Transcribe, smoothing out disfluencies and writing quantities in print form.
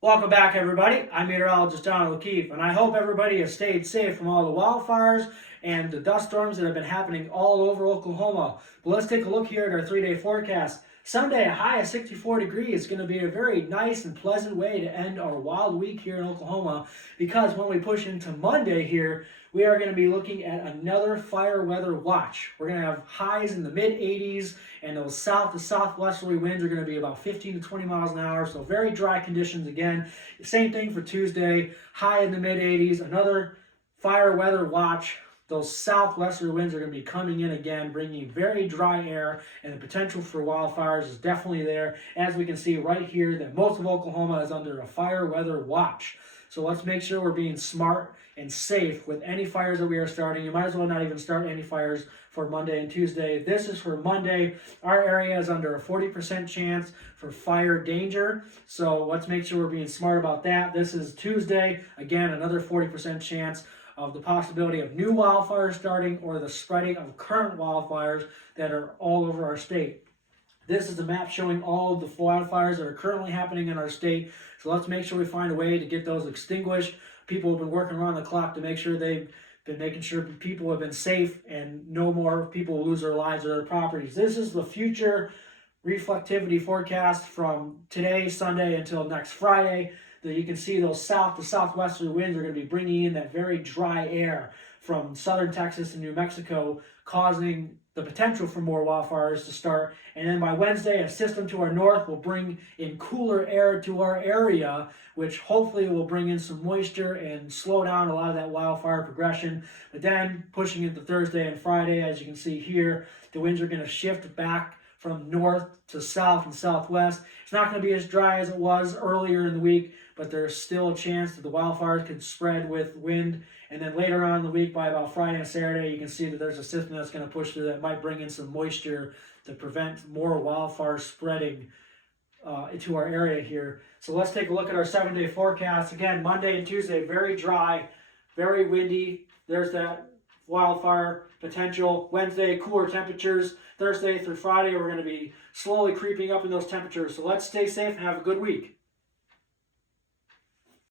Welcome back, everybody. I'm meteorologist John O'Keefe, and I hope everybody has stayed safe from all the wildfires and the dust storms that have been happening all over Oklahoma. But let's take a look here at our 3-day forecast. Sunday, a high of 64 degrees is going to be a very nice and pleasant way to end our wild week here in Oklahoma, because when we push into Monday here, we are going to be looking at another fire weather watch. We're going to have highs in the mid 80s, and those south to southwesterly winds are going to be about 15 to 20 miles an hour, so very dry conditions again. Same thing for Tuesday, high in the mid 80s, another fire weather watch. Those southwesterly winds are going to be coming in again, bringing very dry air, and the potential for wildfires is definitely there. As we can see right here, that most of Oklahoma is under a fire weather watch. So let's make sure we're being smart and safe with any fires that we are starting. You might as well not even start any fires for Monday and Tuesday. This is for Monday. Our area is under a 40% chance for fire danger. So let's make sure we're being smart about that. This is Tuesday. Again, another 40% chance of the possibility of new wildfires starting or the spreading of current wildfires that are all over our state. This is a map showing all of the wildfires that are currently happening in our state. So let's make sure we find a way to get those extinguished. People have been working around the clock to make sure they've been making sure people have been safe and no more people will lose their lives or their properties. This is the future reflectivity forecast from today, Sunday, until next Friday. That you can see those south to southwesterly winds are going to be bringing in that very dry air from southern Texas and New Mexico, causing the potential for more wildfires to start. And then by Wednesday, a system to our north will bring in cooler air to our area, which hopefully will bring in some moisture and slow down a lot of that wildfire progression. But then pushing into Thursday and Friday, as you can see here, the winds are going to shift back from north to south and southwest. It's not going to be as dry as it was earlier in the week, but there's still a chance that the wildfires could spread with wind. And then later on in the week, by about Friday and Saturday, you can see that there's a system that's going to push through that might bring in some moisture to prevent more wildfire spreading into our area here. So let's take a look at our 7-day forecast. Again, Monday and Tuesday, very dry, very windy. There's that wildfire potential. Wednesday, cooler temperatures. Thursday through Friday, we're going to be slowly creeping up in those temperatures. So let's stay safe and have a good week.